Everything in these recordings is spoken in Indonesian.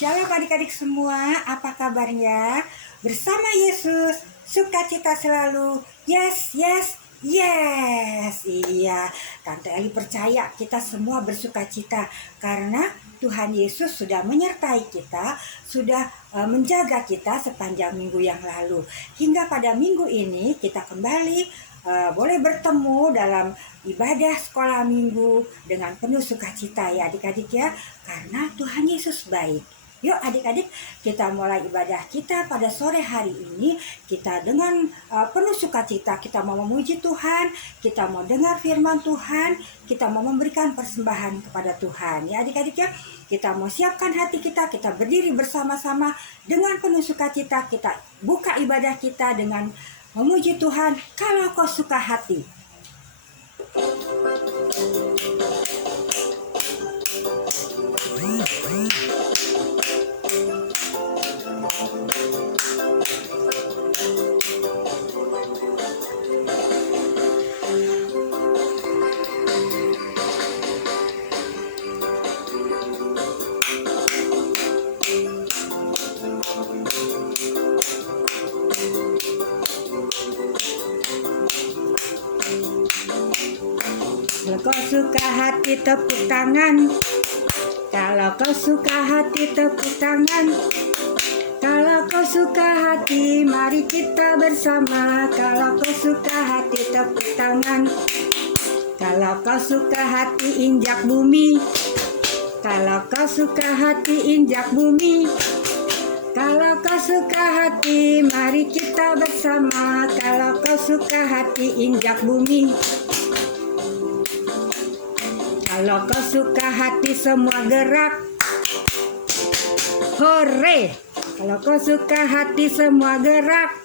Shalom adik-adik semua, apa kabarnya? Bersama Yesus, sukacita selalu. Yes, yes, yes. Iya, Tante Eli percaya kita semua bersukacita karena Tuhan Yesus sudah menyertai kita, sudah menjaga kita sepanjang minggu yang lalu. Hingga pada minggu ini kita kembali boleh bertemu dalam ibadah sekolah minggu dengan penuh sukacita ya adik-adik ya, karena Tuhan Yesus baik. Yuk adik-adik, kita mulai ibadah kita pada sore hari ini. Kita dengan penuh sukacita, kita mau memuji Tuhan, kita mau dengar firman Tuhan, kita mau memberikan persembahan kepada Tuhan. Ya adik-adik ya, kita mau siapkan hati kita, kita berdiri bersama-sama dengan penuh sukacita. Kita buka ibadah kita dengan memuji Tuhan, kalau kau suka hati. Kalau kau suka hati tepuk tangan. Kalau kau suka hati tepuk tangan. Kalau kau suka hati mari kita bersama. Kalau kau suka hati tepuk tangan. Kalau kau suka hati injak bumi. Kalau kau suka hati injak bumi. Kalau kau suka hati mari kita bersama. Kalau kau suka hati injak bumi. Kalau kau suka hati semua gerak. Hore. Kalau kau suka hati semua gerak.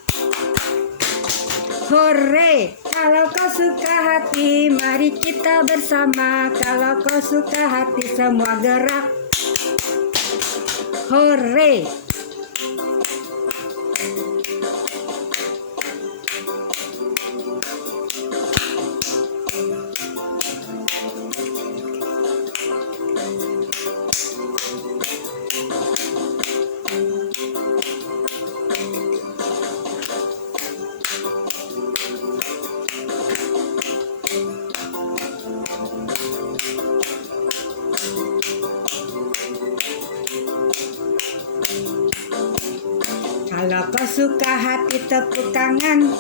Hore. Kalau kau suka hati mari kita bersama. Kalau kau suka hati semua gerak. Hore. Kalau kau suka hati tepuk tangan.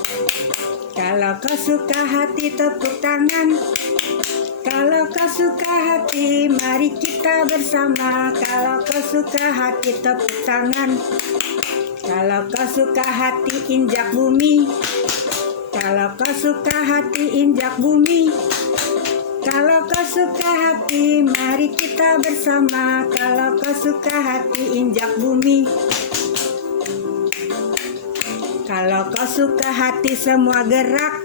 Kalau kau suka hati tepuk tangan. Kalau kau suka hati mari kita bersama. Kalau kau suka hati tepuk tangan. Kalau kau suka hati injak bumi. Kalau kau suka hati injak bumi. Kalau kau suka hati mari kita bersama. Kalau kau suka hati injak bumi. Kalau kau suka hati semua gerak.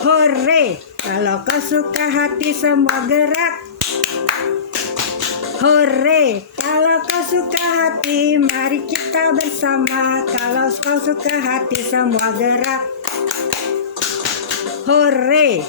Hore. Kalau kau suka hati semua gerak. Hore. Kalau kau suka hati mari kita bersama. Kalau kau suka hati semua gerak. Hore.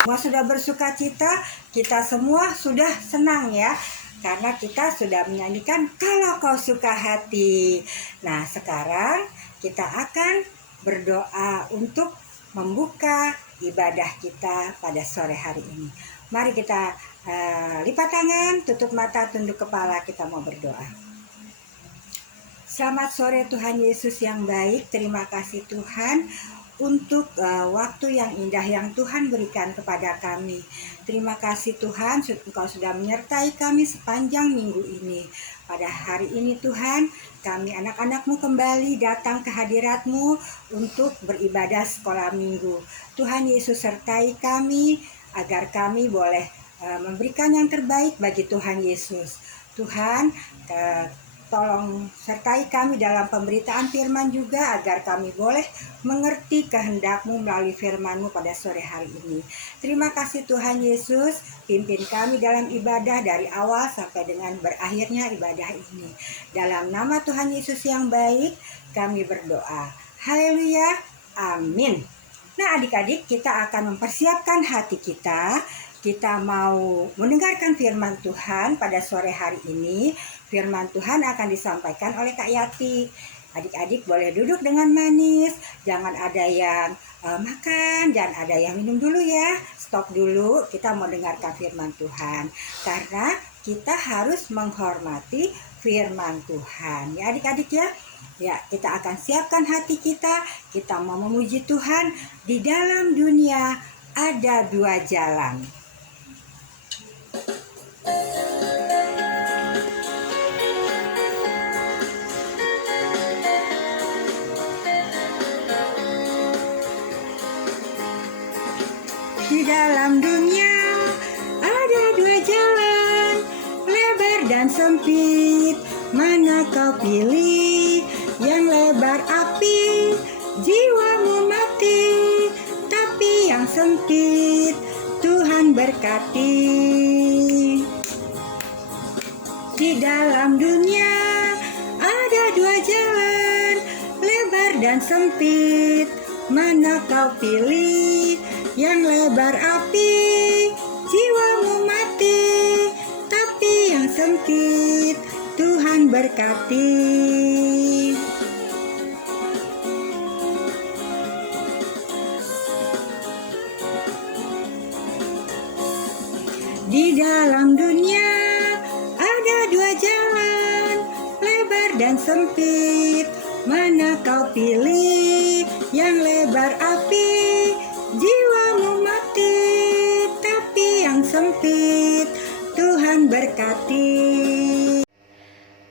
Semua sudah bersuka cita, kita semua sudah senang ya. Karena kita sudah menyanyikan kalau kau suka hati. Nah sekarang kita akan berdoa untuk membuka ibadah kita pada sore hari ini. Mari kita lipat tangan, tutup mata, tunduk kepala, kita mau berdoa. Selamat sore Tuhan Yesus yang baik, terima kasih Tuhan untuk waktu yang indah yang Tuhan berikan kepada kami. Terima kasih Tuhan, Engkau sudah menyertai kami sepanjang minggu ini. Pada hari ini Tuhan, kami anak-anak-Mu kembali datang ke hadirat-Mu untuk beribadah sekolah minggu. Tuhan Yesus sertai kami agar kami boleh memberikan yang terbaik bagi Tuhan Yesus. Tuhan, tolong sertai kami dalam pemberitaan firman juga agar kami boleh mengerti kehendak-Mu melalui firman-Mu pada sore hari ini. Terima kasih Tuhan Yesus, pimpin kami dalam ibadah dari awal sampai dengan berakhirnya ibadah ini. Dalam nama Tuhan Yesus yang baik, kami berdoa. Haleluya, amin. Nah adik-adik, kita akan mempersiapkan hati kita kita mau mendengarkan firman Tuhan pada sore hari ini. Firman Tuhan akan disampaikan oleh Kak Yati. Adik-adik boleh duduk dengan manis, jangan ada yang makan, jangan ada yang minum dulu ya. Stop dulu, kita mau dengarkan firman Tuhan. Karena kita harus menghormati firman Tuhan. Ya adik-adik ya. Ya, kita akan siapkan hati kita mau memuji Tuhan. Di dalam dunia ada dua jalan. Di dalam dunia ada dua jalan, lebar dan sempit. Mana kau pilih? Yang lebar api, jiwamu mati. Tapi yang sempit, Tuhan berkati. Di dalam dunia ada dua jalan, lebar dan sempit. Mana kau pilih? Yang lebar api, jiwamu mati. Tapi yang sempit, Tuhan berkati. Di dalam dunia ada dua jalan, lebar dan sempit. Mana kau pilih? Yang lebar api, jiwamu mati. Tapi yang sempit, Tuhan berkati.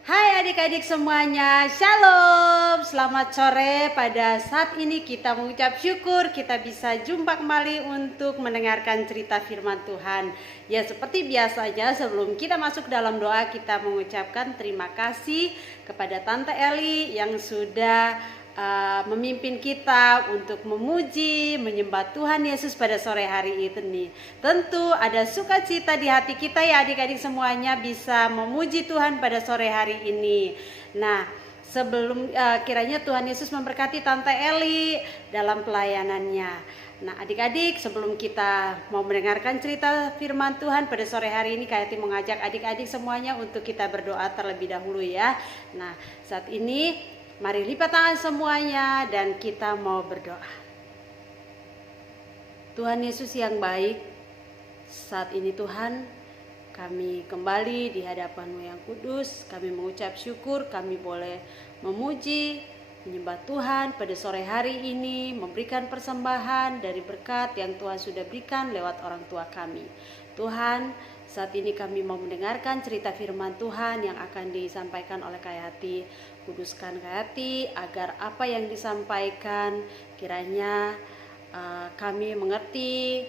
Hai adik-adik semuanya, Shalom. Selamat sore. Pada saat ini kita mengucap syukur kita bisa jumpa kembali untuk mendengarkan cerita firman Tuhan. Ya, seperti biasanya sebelum kita masuk dalam doa, kita mengucapkan terima kasih kepada Tante Eli yang sudah memimpin kita untuk memuji, menyembah Tuhan Yesus pada sore hari ini. Tentu ada sukacita di hati kita ya adik-adik semuanya bisa memuji Tuhan pada sore hari ini. Nah, sebelum kiranya Tuhan Yesus memberkati Tante Eli dalam pelayanannya. Nah adik-adik, sebelum kita mau mendengarkan cerita firman Tuhan pada sore hari ini, Kak Yati mengajak adik-adik semuanya untuk kita berdoa terlebih dahulu ya. Nah saat ini mari lipat tangan semuanya dan kita mau berdoa. Tuhan Yesus yang baik, saat ini Tuhan kami kembali di hadapan-Mu yang kudus. Kami mengucap syukur kami boleh memuji, menyembah Tuhan pada sore hari ini, memberikan persembahan dari berkat yang Tuhan sudah berikan lewat orang tua kami. Tuhan, saat ini kami mau mendengarkan cerita firman Tuhan yang akan disampaikan oleh Kak Yati. Kuduskan Kak Yati agar apa yang disampaikan kiranya kami mengerti,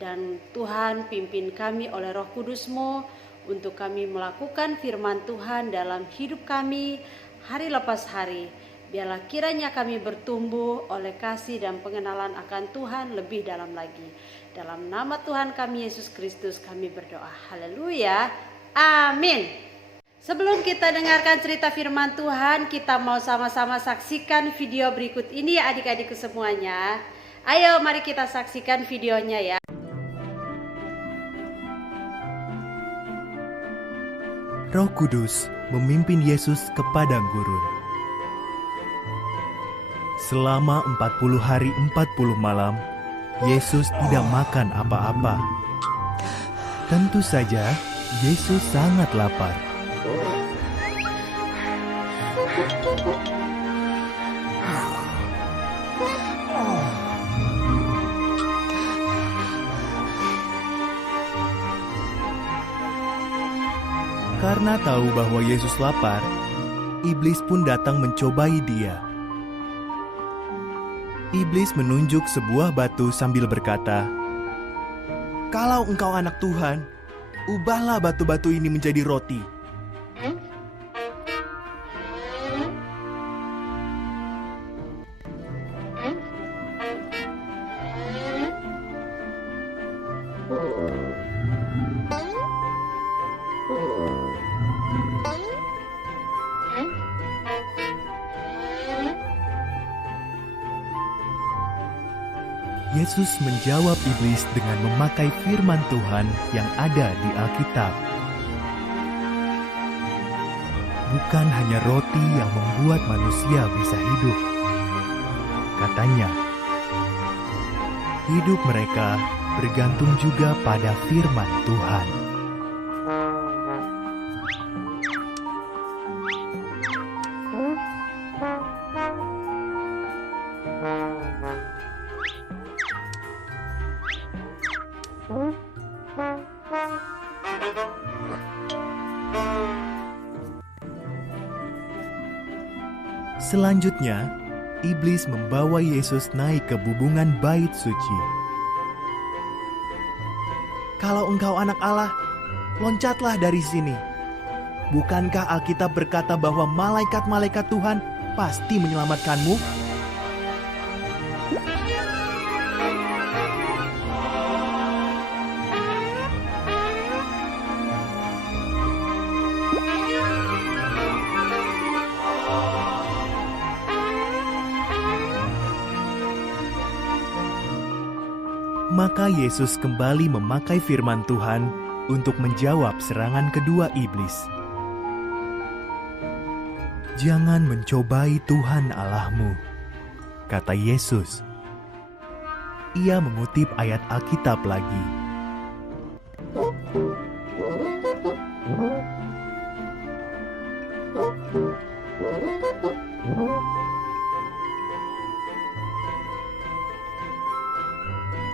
dan Tuhan pimpin kami oleh Roh Kudus-Mu untuk kami melakukan firman Tuhan dalam hidup kami hari lepas hari. Biarlah kiranya kami bertumbuh oleh kasih dan pengenalan akan Tuhan lebih dalam lagi. Dalam nama Tuhan kami Yesus Kristus kami berdoa. Haleluya. Amin. Sebelum kita dengarkan cerita firman Tuhan, kita mau sama-sama saksikan video berikut ini ya adik-adikku semuanya. Ayo mari kita saksikan videonya ya. Roh Kudus memimpin Yesus ke padang gurun. Selama 40 hari 40 malam, Yesus tidak makan apa-apa. Tentu saja, Yesus sangat lapar. Karena tahu bahwa Yesus lapar, iblis pun datang mencobai dia. Iblis menunjuk sebuah batu sambil berkata, "Kalau engkau anak Tuhan, ubahlah batu-batu ini menjadi roti." Yesus menjawab iblis dengan memakai firman Tuhan yang ada di Alkitab. Bukan hanya roti yang membuat manusia bisa hidup, katanya. Hidup mereka bergantung juga pada firman Tuhan. Selanjutnya, iblis membawa Yesus naik ke bubungan bait suci. "Kalau engkau anak Allah, loncatlah dari sini. Bukankah Alkitab berkata bahwa malaikat-malaikat Tuhan pasti menyelamatkanmu?" Maka Yesus kembali memakai firman Tuhan untuk menjawab serangan kedua iblis. "Jangan mencobai Tuhan Allahmu," kata Yesus. Ia mengutip ayat Alkitab lagi.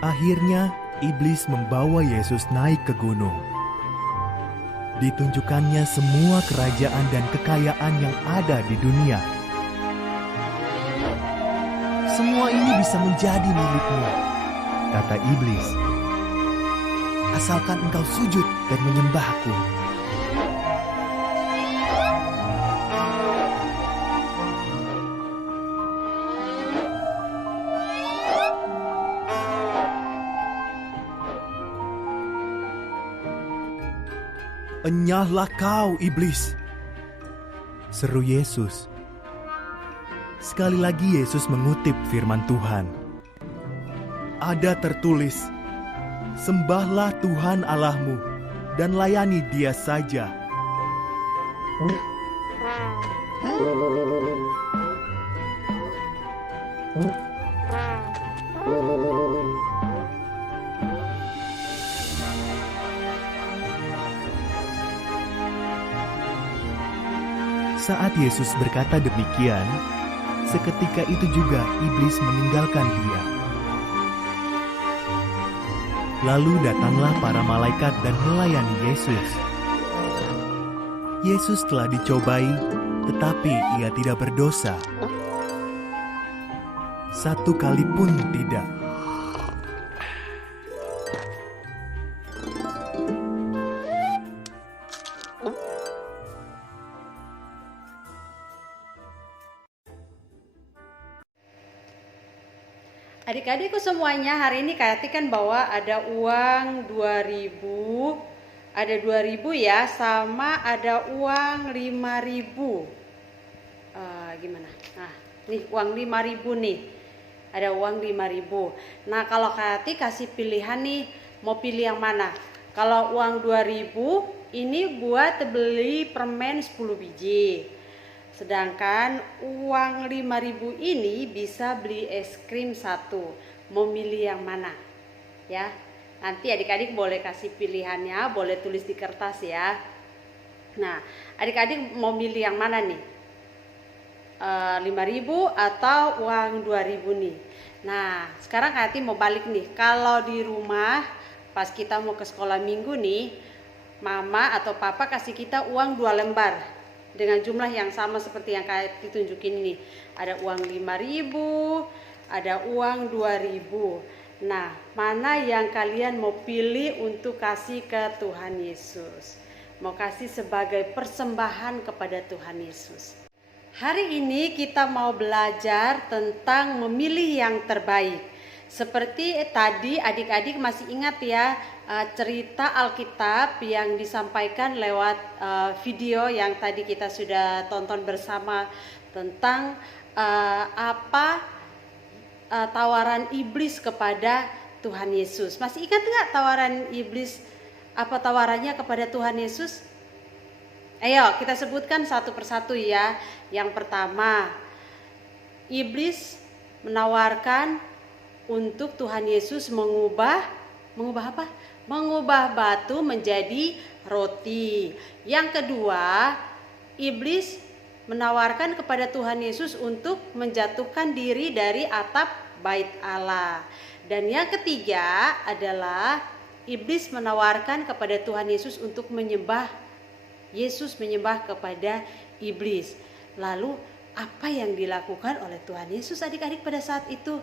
Akhirnya, iblis membawa Yesus naik ke gunung. Ditunjukkannya semua kerajaan dan kekayaan yang ada di dunia. "Semua ini bisa menjadi milikmu," kata iblis, "asalkan engkau sujud dan menyembahku." "Enyahlah kau, iblis!" seru Yesus. Sekali lagi Yesus mengutip firman Tuhan. Ada tertulis, "Sembahlah Tuhan Allahmu dan layani Dia saja." Saat Yesus berkata demikian, seketika itu juga iblis meninggalkan Dia. Lalu datanglah para malaikat dan melayani Yesus. Yesus telah dicobai, tetapi Ia tidak berdosa. Satu kali pun tidak. Adik-adikku semuanya, hari ini perhatikan bahwa ada uang 2000, ada 2000 ya, sama ada uang 5000. Gimana? Nah, nih uang 5000 nih. Ada uang 5000. Nah, kalau Kak Ati kasih pilihan nih, mau pilih yang mana? Kalau uang 2000 ini buat beli permen 10 biji. Sedangkan uang 5000 ini bisa beli es krim 1. Mau milih yang mana? Ya. Nanti adik-adik boleh kasih pilihannya, boleh tulis di kertas ya. Nah, adik-adik mau milih yang mana nih? 5000 atau uang 2000 nih. Nah, sekarang Kak Ati mau balik nih. Kalau di rumah pas kita mau ke sekolah minggu nih, mama atau papa kasih kita uang 2 lembar. Dengan jumlah yang sama seperti yang Kak Ati tunjukin ini. Ada uang 5000, ada uang 2000. Nah, mana yang kalian mau pilih untuk kasih ke Tuhan Yesus? Mau kasih sebagai persembahan kepada Tuhan Yesus. Hari ini kita mau belajar tentang memilih yang terbaik. Seperti tadi adik-adik masih ingat ya, cerita Alkitab yang disampaikan lewat video yang tadi kita sudah tonton bersama tentang apa tawaran iblis kepada Tuhan Yesus. Masih ingat nggak tawaran iblis? Apa tawarannya kepada Tuhan Yesus? Ayo kita sebutkan satu persatu ya. Yang pertama, iblis menawarkan untuk Tuhan Yesus mengubah apa? Mengubah batu menjadi roti. Yang kedua, iblis menawarkan kepada Tuhan Yesus untuk menjatuhkan diri dari atap bait Allah. Dan yang ketiga adalah iblis menawarkan kepada Tuhan Yesus untuk menyembah kepada iblis. Lalu apa yang dilakukan oleh Tuhan Yesus adik-adik pada saat itu?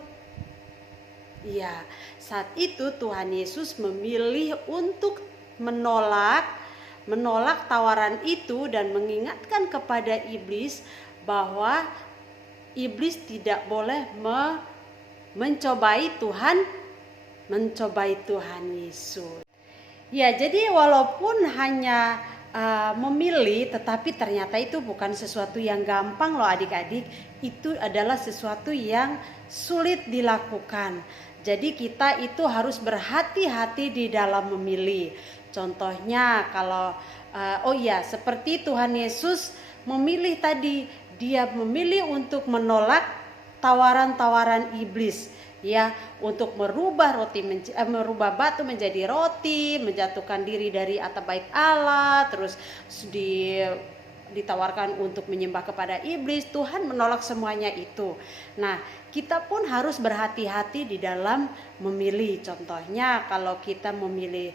Ya, saat itu Tuhan Yesus memilih untuk menolak tawaran itu dan mengingatkan kepada iblis bahwa iblis tidak boleh mencobai Tuhan Yesus. Ya, jadi walaupun hanya memilih, tetapi ternyata itu bukan sesuatu yang gampang loh adik-adik. Itu adalah sesuatu yang sulit dilakukan. Jadi kita itu harus berhati-hati di dalam memilih. Contohnya kalau seperti Tuhan Yesus memilih tadi, dia memilih untuk menolak tawaran-tawaran iblis, ya, untuk merubah batu menjadi roti, menjatuhkan diri dari atap bait Allah, terus ditawarkan untuk menyembah kepada iblis. Tuhan menolak semuanya itu. Nah, kita pun harus berhati-hati di dalam memilih. Contohnya kalau kita memilih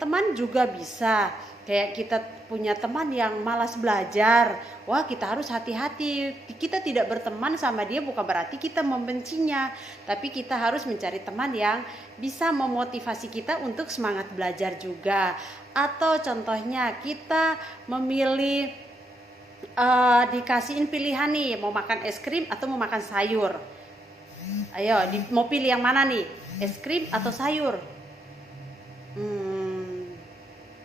teman juga bisa. Kayak kita punya teman yang malas belajar, wah kita harus hati-hati. Kita tidak berteman sama dia bukan berarti kita membencinya, tapi kita harus mencari teman yang bisa memotivasi kita untuk semangat belajar juga. Atau contohnya kita memilih dikasihin pilihan nih, mau makan es krim atau mau makan sayur. Ayo, mau pilih yang mana nih? Es krim atau sayur?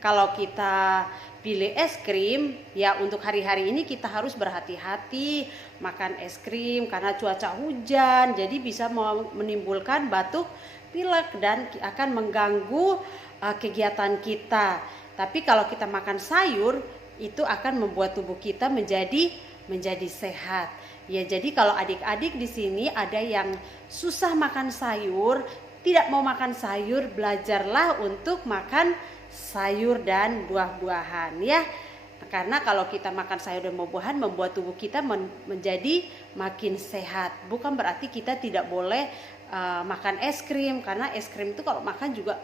Kalau kita pilih es krim, ya untuk hari-hari ini kita harus berhati-hati makan es krim karena cuaca hujan, jadi bisa menimbulkan batuk pilek dan akan mengganggu kegiatan kita. Tapi kalau kita makan sayur, itu akan membuat tubuh kita menjadi sehat. Ya, jadi kalau adik-adik di sini ada yang susah makan sayur, tidak mau makan sayur, belajarlah untuk makan sayur dan buah-buahan ya. Karena kalau kita makan sayur dan buah-buahan membuat tubuh kita menjadi makin sehat. Bukan berarti kita tidak boleh makan es krim, karena es krim itu kalau makan juga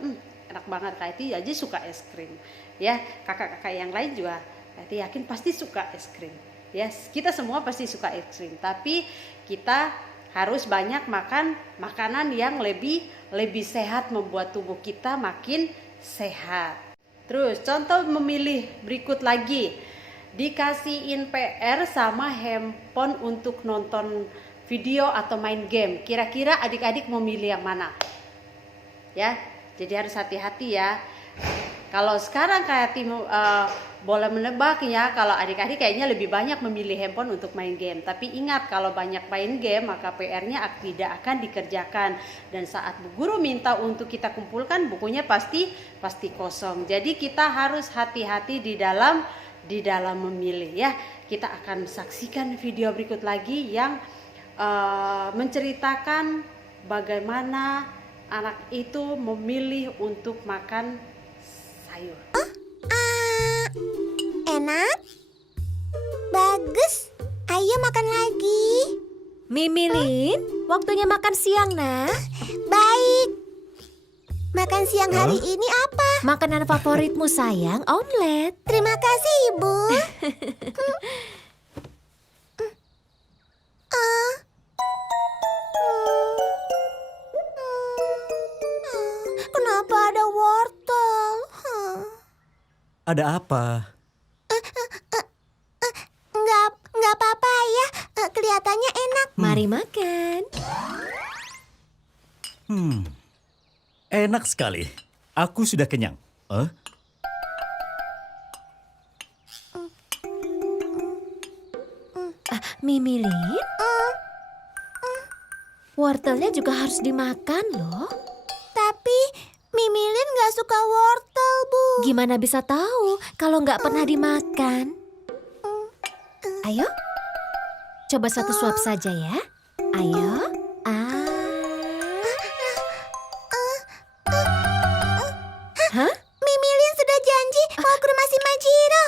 enak banget. Kayak itu aja suka es krim ya. Kakak-kakak yang lain juga yakin pasti suka es krim ya. Kita semua pasti suka es krim, tapi kita harus banyak makan makanan yang lebih sehat, membuat tubuh kita makin sehat. Terus contoh memilih berikut lagi, dikasihin PR sama handphone untuk nonton video atau main game. Kira-kira adik-adik mau milih yang mana? Ya, jadi harus hati-hati ya. Kalau sekarang kayak boleh menebak ya, kalau adik-adik kayaknya lebih banyak memilih handphone untuk main game. Tapi ingat, kalau banyak main game maka PR-nya tidak akan dikerjakan. Dan saat bu guru minta untuk kita kumpulkan, bukunya pasti kosong. Jadi kita harus hati-hati di dalam memilih ya. Kita akan saksikan video berikut lagi yang menceritakan bagaimana anak itu memilih untuk makan sayur. Enak? Bagus. Ayo makan lagi. Mimilin, waktunya makan siang, Nak. Baik. Makan siang hari ini apa? Makanan favoritmu, sayang, omelet. Terima kasih, Ibu. Kenapa ada wortel? Ada apa? Nggak apa-apa ya. Kelihatannya enak. Mari makan. Enak sekali. Aku sudah kenyang. Mimilin? wortelnya juga harus dimakan loh. Tapi Mimilin nggak suka wortel, Bu. Gimana bisa tahu kalau nggak pernah dimakan? Ayo, coba satu suap saja ya. Ayo. Hah? Mimilin sudah janji mau ke rumah si Majiro.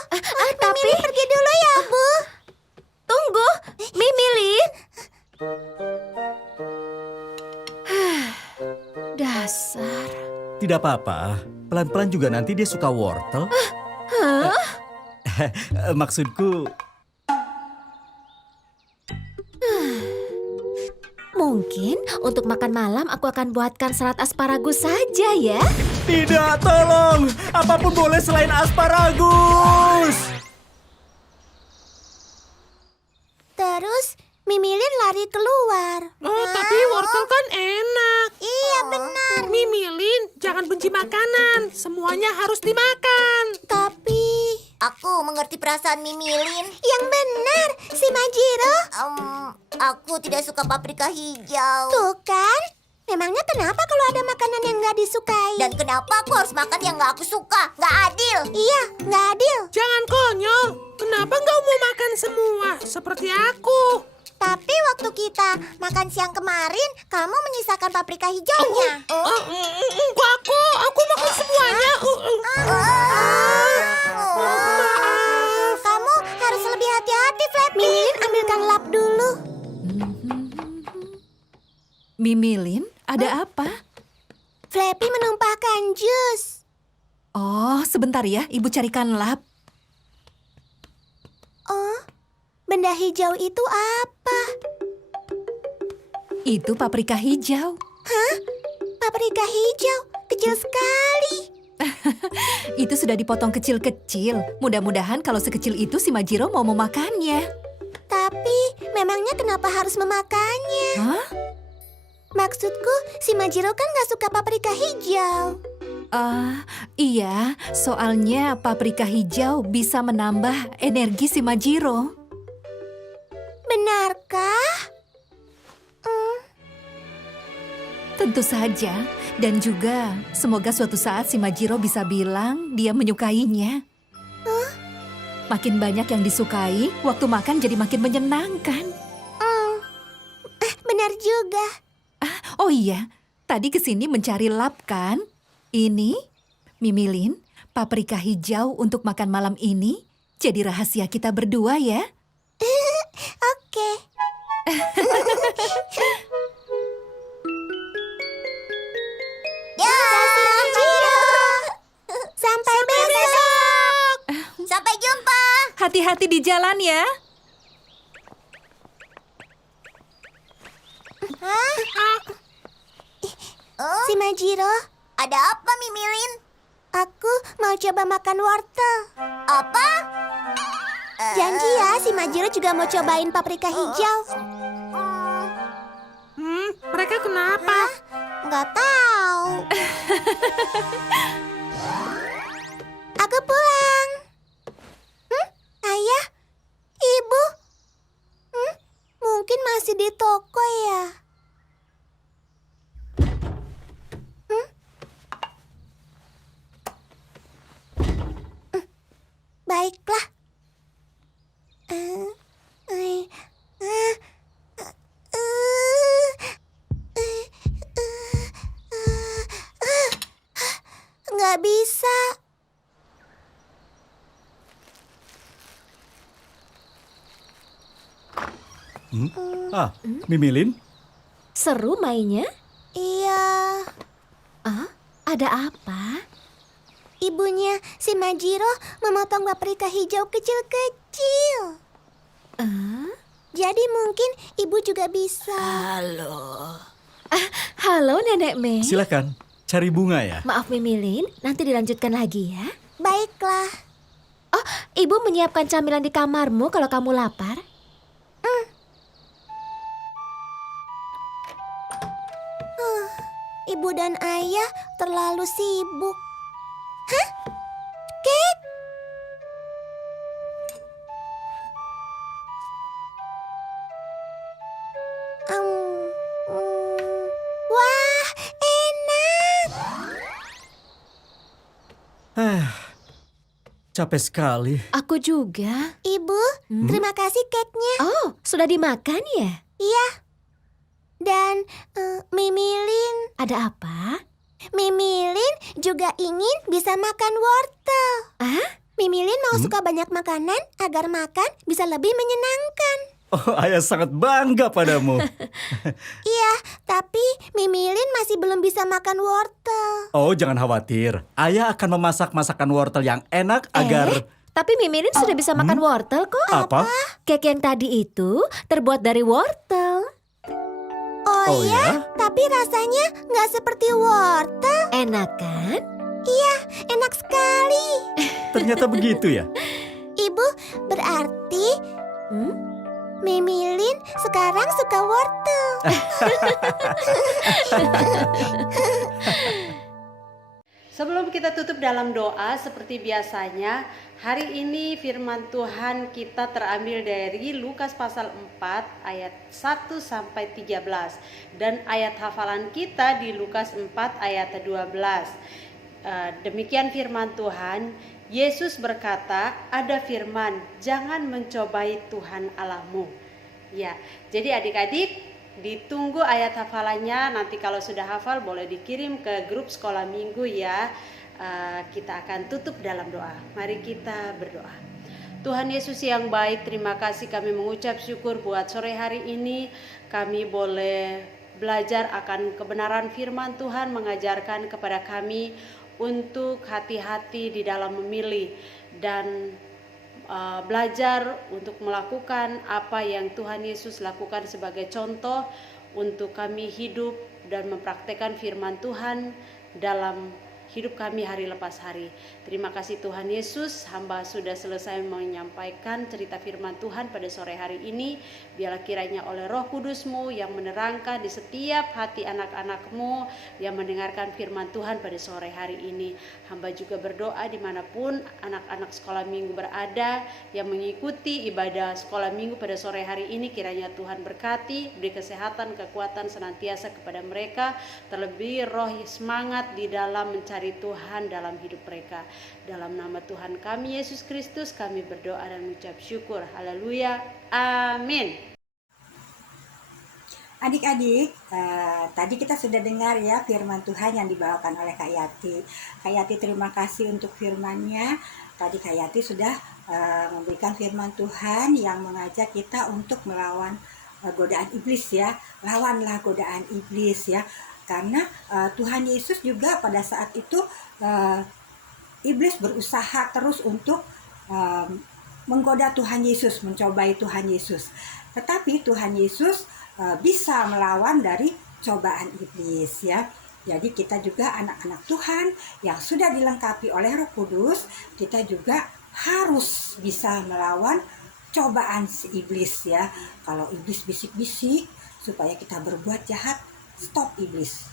Tapi Mimilin pergi dulu ya, Bu. tunggu, Mimilin. Dasar. Tidak apa-apa. Pelan-pelan juga nanti dia suka wortel. Maksudku, Mungkin untuk makan malam aku akan buatkan salad asparagus saja ya. tidak, tolong. Apapun boleh selain asparagus. Terus Mimilin lari keluar. Oh, tapi wortel kan enak. Iya, benar. Mimilin, jangan benci makanan. Semuanya harus dimakan. Tapi aku mengerti perasaan Mimilin. Yang benar, si Majiro. Aku tidak suka paprika hijau. Tuh kan? Memangnya kenapa kalau ada makanan yang nggak disukai? Dan kenapa aku harus makan yang nggak aku suka? Nggak adil. Iya, nggak adil. Jangan konyol. Kenapa nggak mau makan semua seperti aku? Tapi waktu kita makan siang kemarin, kamu menyisakan paprika hijaunya. Enggak kok, aku makan semuanya. Maaf. Kamu harus lebih hati-hati, Flap. Mimilin, ambilkan lap dulu. Mimilin, ada apa? Flappy menumpahkan jus. Oh, sebentar ya, Ibu carikan lap. Oh, benda hijau itu apa? Itu paprika hijau. Hah? Paprika hijau? Kecil sekali. Itu sudah dipotong kecil-kecil. Mudah-mudahan kalau sekecil itu si Majiro mau memakannya. Tapi, memangnya kenapa harus memakannya? Hah? Maksudku, si Majiro kan nggak suka paprika hijau. Iya, soalnya paprika hijau bisa menambah energi si Majiro. Benarkah? Tentu saja. Dan juga semoga suatu saat si Majiro bisa bilang dia menyukainya. Makin banyak yang disukai, waktu makan jadi makin menyenangkan. Benar juga. Oh iya, tadi kesini mencari lap kan? Ini, Mimilin, paprika hijau untuk makan malam ini jadi rahasia kita berdua ya. Oke. Sampai besok. Sampai jumpa. Hati-hati di jalan ya. Si Majiro, ada apa Mimilin? Aku mau coba makan wortel. Apa? Janji ya, si Majiro juga mau cobain paprika hijau. Mereka kenapa? Nggak tahu. Aku pulang. Ayah? Ibu? Mungkin masih di toko ya? Baiklah. Nggak bisa. Mimilin, Seru mainnya? Iya. Ada apa? Ibunya si Majiro memotong paprika hijau kecil-kecil. Jadi mungkin ibu juga bisa. Halo Nenek Mei. silakan cari bunga ya. Maaf Mimilin, nanti dilanjutkan lagi ya. Baiklah. Oh, Ibu menyiapkan camilan di kamarmu kalau kamu lapar. Ibu dan ayah terlalu sibuk. Hah? Kek? Capek sekali. Aku juga. Ibu, terima kasih cake-nya. Oh, sudah dimakan ya? Iya. Dan Mimilin, Ada apa? Mimilin juga ingin bisa makan wortel. Mimilin mau suka banyak makanan agar makan bisa lebih menyenangkan. Oh, ayah sangat bangga padamu. Iya, tapi Mimilin masih belum bisa makan wortel. Oh, jangan khawatir. Ayah akan memasak masakan wortel yang enak agar... Tapi Mimilin sudah bisa makan wortel kok. Apa? Kek yang tadi itu terbuat dari wortel. Oh ya? Tapi rasanya nggak seperti wortel. Enak kan? Iya, enak sekali. Ternyata begitu ya? Ibu, berarti Mimilin sekarang suka wortel. Sebelum kita tutup dalam doa seperti biasanya, hari ini firman Tuhan kita terambil dari Lukas pasal 4 ayat 1 sampai 13 dan ayat hafalan kita di Lukas 4 ayat 12. Demikian firman Tuhan. Yesus berkata, ada firman, jangan mencobai Tuhan Allahmu. Ya, jadi adik-adik ditunggu ayat hafalannya. Nanti kalau sudah hafal boleh dikirim ke grup sekolah minggu ya. Kita akan tutup dalam doa. Mari kita berdoa. Tuhan Yesus yang baik, terima kasih kami mengucap syukur buat sore hari ini. Kami boleh belajar akan kebenaran firman Tuhan, mengajarkan kepada kami untuk hati-hati di dalam memilih dan belajar untuk melakukan apa yang Tuhan Yesus lakukan sebagai contoh untuk kami hidup dan mempraktekkan firman Tuhan dalam hidup kami hari lepas hari. Terima kasih Tuhan Yesus, hamba sudah selesai menyampaikan cerita firman Tuhan pada sore hari ini. Biarlah kiranya oleh Roh Kudus-Mu yang menerangkan di setiap hati anak-anak-Mu yang mendengarkan firman Tuhan pada sore hari ini. Hamba juga berdoa dimanapun anak-anak sekolah minggu berada yang mengikuti ibadah sekolah minggu pada sore hari ini, kiranya Tuhan berkati, beri kesehatan, kekuatan senantiasa kepada mereka, terlebih roh semangat di dalam mencari Tuhan dalam hidup mereka. Dalam nama Tuhan kami Yesus Kristus kami berdoa dan mengucap syukur. Haleluya. Amin. Adik-adik, tadi kita sudah dengar ya firman Tuhan yang dibawakan oleh Kak Yati. Kak Yati terima kasih untuk firman-Nya. Tadi Kak Yati sudah memberikan firman Tuhan yang mengajak kita untuk melawan godaan iblis ya. Lawanlah godaan iblis ya. Karena Tuhan Yesus juga pada saat itu iblis berusaha terus untuk menggoda Tuhan Yesus, mencobai Tuhan Yesus. Tetapi Tuhan Yesus bisa melawan dari cobaan iblis ya. Jadi kita juga anak-anak Tuhan yang sudah dilengkapi oleh Roh Kudus, kita juga harus bisa melawan cobaan si iblis ya. Kalau iblis bisik-bisik supaya kita berbuat jahat, stop iblis.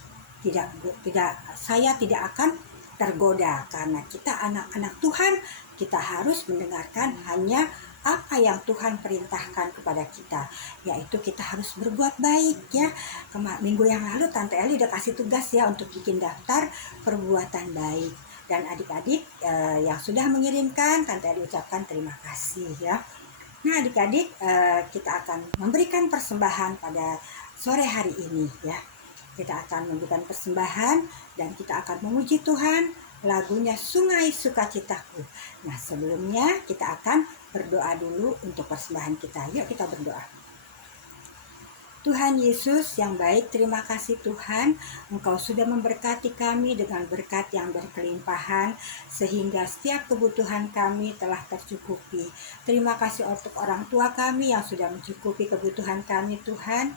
Saya tidak akan tergoda karena kita anak-anak Tuhan, kita harus mendengarkan hanya apa yang Tuhan perintahkan kepada kita, yaitu kita harus berbuat baik ya. Minggu yang lalu Tante Eli udah kasih tugas ya untuk bikin daftar perbuatan baik, dan adik-adik yang sudah mengirimkan, Tante Eli ucapkan terima kasih ya. Nah adik-adik, kita akan memberikan persembahan pada sore hari ini ya. Kita akan memberikan persembahan dan kita akan memuji Tuhan, lagunya Sungai Sukacitaku. Nah sebelumnya kita akan berdoa dulu untuk persembahan kita. Yuk kita berdoa. Tuhan Yesus yang baik, terima kasih Tuhan, Engkau sudah memberkati kami dengan berkat yang berkelimpahan, sehingga setiap kebutuhan kami telah tercukupi. Terima kasih untuk orang tua kami yang sudah mencukupi kebutuhan kami Tuhan.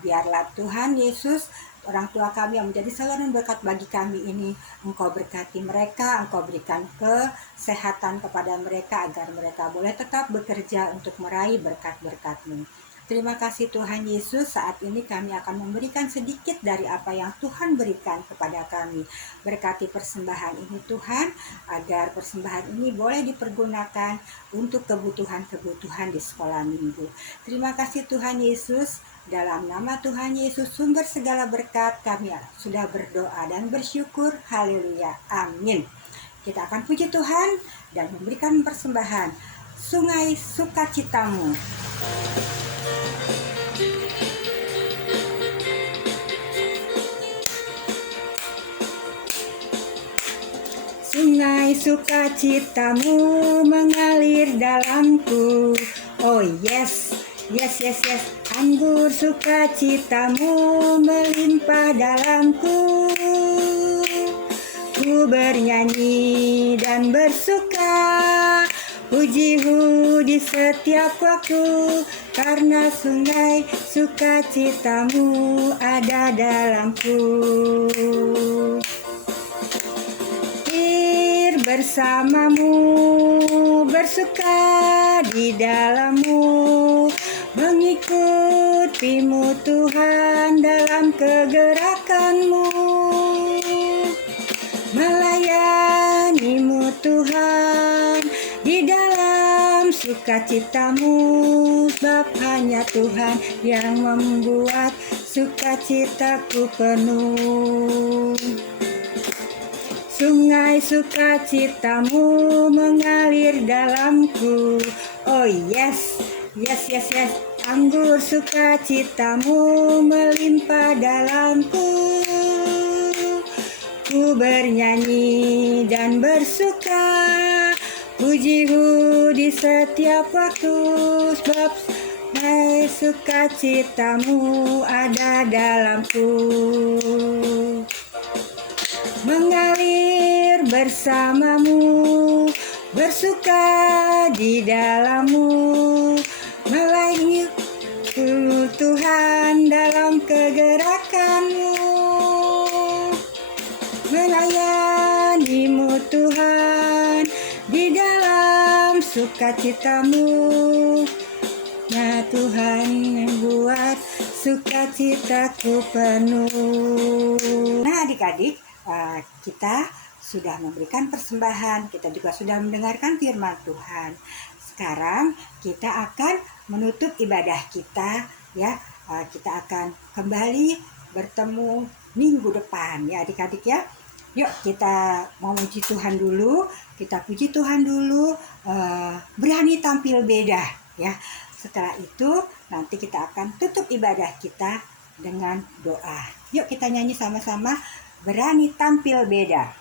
Biarlah Tuhan Yesus, orang tua kami yang menjadi saluran berkat bagi kami ini, Engkau berkati mereka, Engkau berikan kesehatan kepada mereka agar mereka boleh tetap bekerja untuk meraih berkat-berkat-Mu. Terima kasih Tuhan Yesus, saat ini kami akan memberikan sedikit dari apa yang Tuhan berikan kepada kami. Berkati persembahan ini Tuhan, agar persembahan ini boleh dipergunakan untuk kebutuhan-kebutuhan di sekolah minggu. Terima kasih Tuhan Yesus, dalam nama Tuhan Yesus sumber segala berkat kami sudah berdoa dan bersyukur. Haleluya, amin. kita akan puji Tuhan dan memberikan persembahan Sungai Sukacitamu. Sungai sukacitamu mengalir dalamku. Oh yes, yes, yes, yes. Anggur sukacitamu melimpah dalamku. Ku bernyanyi dan bersuka, pujimu di setiap waktu, karena sungai sukacitamu ada dalamku. Bersamamu, bersuka di dalammu, mengikutimu Tuhan dalam kegerakanmu, melayanimu Tuhan di dalam sukacitamu, sebab hanya Tuhan yang membuat sukacitaku penuh. Sungai sukacitamu mengalir dalamku. Oh yes, yes, yes, yes. Anggur sukacitamu melimpah dalamku. Ku bernyanyi dan bersuka, pujimu di setiap waktu, sebab sukacitamu ada dalamku. Mengalir bersamamu, bersuka di dalammu, melayani Tuhan dalam kegerakanmu, melayanimu Tuhan di dalam sukacitamu. Nah Tuhan yang buat sukacitaku penuh. Nah adik-adik, kita sudah memberikan persembahan, kita juga sudah mendengarkan firman Tuhan. Sekarang kita akan menutup ibadah kita, ya. Kita akan kembali bertemu minggu depan, ya adik-adik ya. Yuk kita mau puji Tuhan dulu, kita puji Tuhan dulu, berani tampil beda, ya. Setelah itu nanti kita akan tutup ibadah kita dengan doa. Yuk kita nyanyi sama-sama. Berani tampil beda.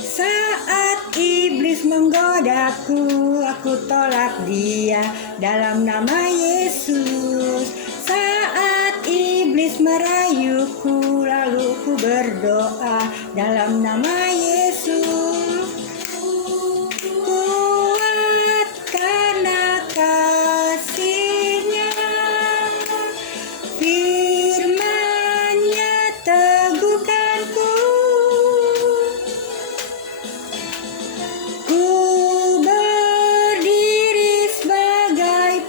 Saat iblis menggodaku, aku tolak dia dalam nama Yesus. Saat iblis merayuku, lalu ku berdoa dalam nama Yesus. Kuat karena kasih-Nya, firman-Nya teguhkanku. Ku berdiri sebagai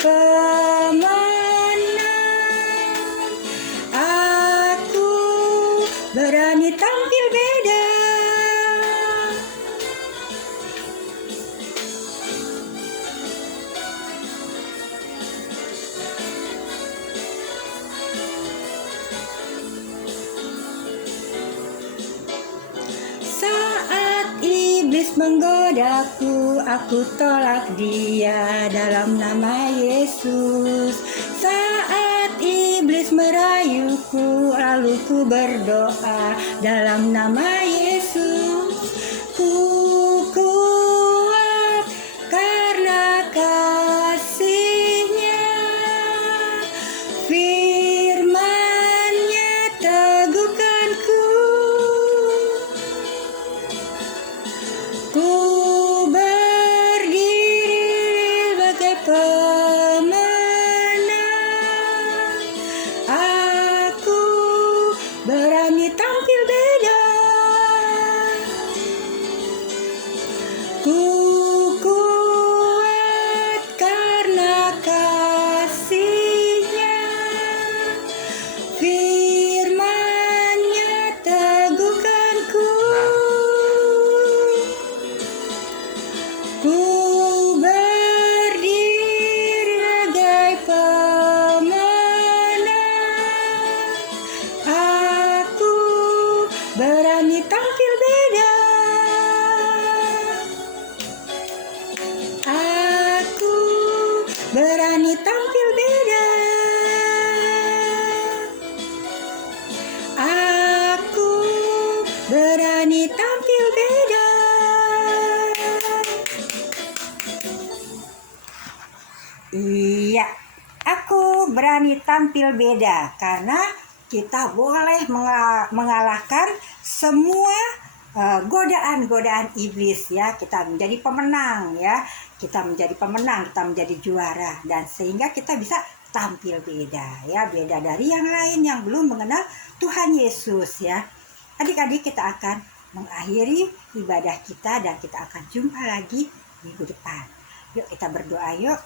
berani tampil beda. Saat iblis menggodaku, aku tolak dia dalam nama Yesus. Saat iblis merayuku, lalu ku berdoa dalam nama Yesus. Ku kuat karena kasih-Nya, firman-Nya teguhkanku. Ku berdiri sebagai pemenang. Aku berani tampil beda. berani tampil beda karena kita boleh mengalahkan semua godaan-godaan iblis ya. Kita menjadi pemenang ya. Kita menjadi pemenang, kita menjadi juara dan sehingga kita bisa tampil beda ya, beda dari yang lain yang belum mengenal Tuhan Yesus ya. Adik-adik, kita akan mengakhiri ibadah kita dan kita akan jumpa lagi minggu depan. Yuk kita berdoa yuk.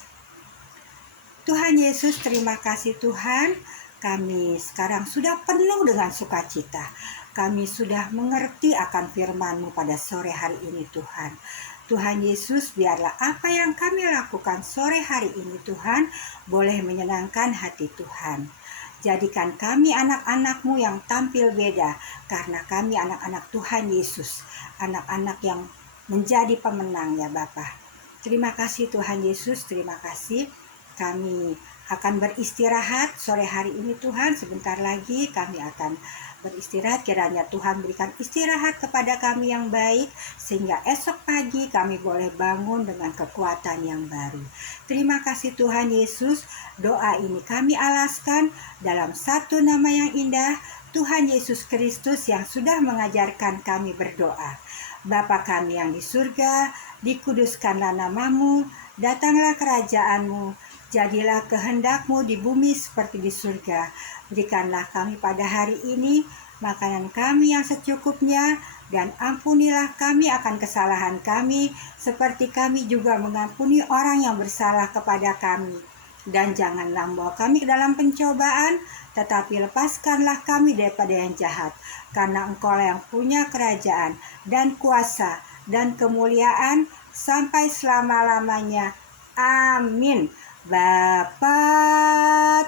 Tuhan Yesus, terima kasih Tuhan. Kami sekarang sudah penuh dengan sukacita. Kami sudah mengerti akan firman-Mu pada sore hari ini Tuhan. Tuhan Yesus, biarlah apa yang kami lakukan sore hari ini Tuhan, boleh menyenangkan hati Tuhan. Jadikan kami anak-anak-Mu yang tampil beda, karena kami anak-anak Tuhan Yesus. Anak-anak yang menjadi pemenang ya Bapa. Terima kasih Tuhan Yesus, terima kasih. Kami akan beristirahat sore hari ini Tuhan. Sebentar lagi kami akan beristirahat. Kiranya Tuhan berikan istirahat kepada kami yang baik, sehingga esok pagi kami boleh bangun dengan kekuatan yang baru. Terima kasih Tuhan Yesus. Doa ini kami alaskan dalam satu nama yang indah, Tuhan Yesus Kristus yang sudah mengajarkan kami berdoa. Bapa kami yang di surga, dikuduskanlah nama-Mu, datanglah kerajaan-Mu, jadilah kehendak-Mu di bumi seperti di surga. Berikanlah kami pada hari ini makanan kami yang secukupnya, dan ampunilah kami akan kesalahan kami, seperti kami juga mengampuni orang yang bersalah kepada kami. Dan janganlah membawa kami ke dalam pencobaan, tetapi lepaskanlah kami daripada yang jahat. Karena Engkaulah yang punya kerajaan dan kuasa dan kemuliaan sampai selama-lamanya. Amin. Bapa,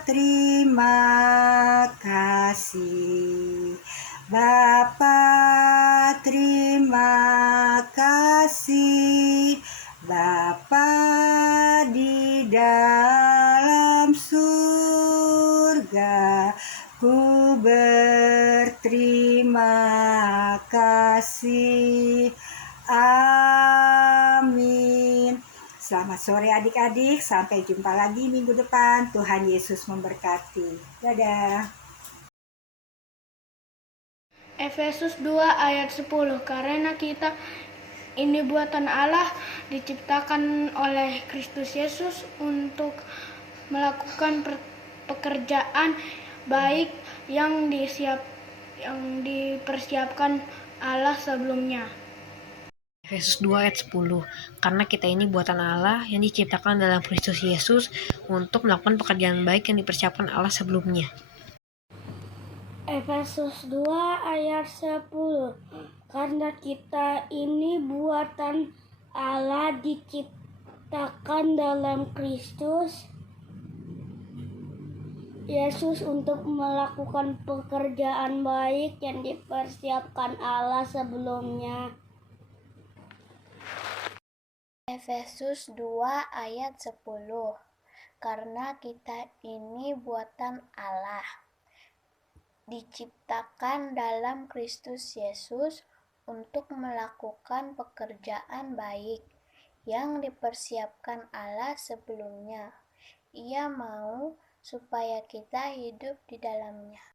terima kasih. Bapa, terima kasih. Bapa di dalam surga, ku berterima kasih. Amin. Selamat sore adik-adik, sampai jumpa lagi minggu depan. Tuhan Yesus memberkati. Dadah. Efesus 2 ayat 10. Karena kita ini buatan Allah, diciptakan oleh Kristus Yesus untuk melakukan pekerjaan baik yang dipersiapkan Allah sebelumnya. Efesus 2 ayat 10. Karena kita ini buatan Allah yang diciptakan dalam Kristus Yesus untuk melakukan pekerjaan baik yang dipersiapkan Allah sebelumnya. Efesus 2 ayat 10. Karena kita ini buatan Allah diciptakan dalam Kristus Yesus untuk melakukan pekerjaan baik yang dipersiapkan Allah sebelumnya. Efesus 2 ayat 10. Karena kita ini buatan Allah, diciptakan dalam Kristus Yesus untuk melakukan pekerjaan baik yang dipersiapkan Allah sebelumnya. Ia mau supaya kita hidup di dalamnya.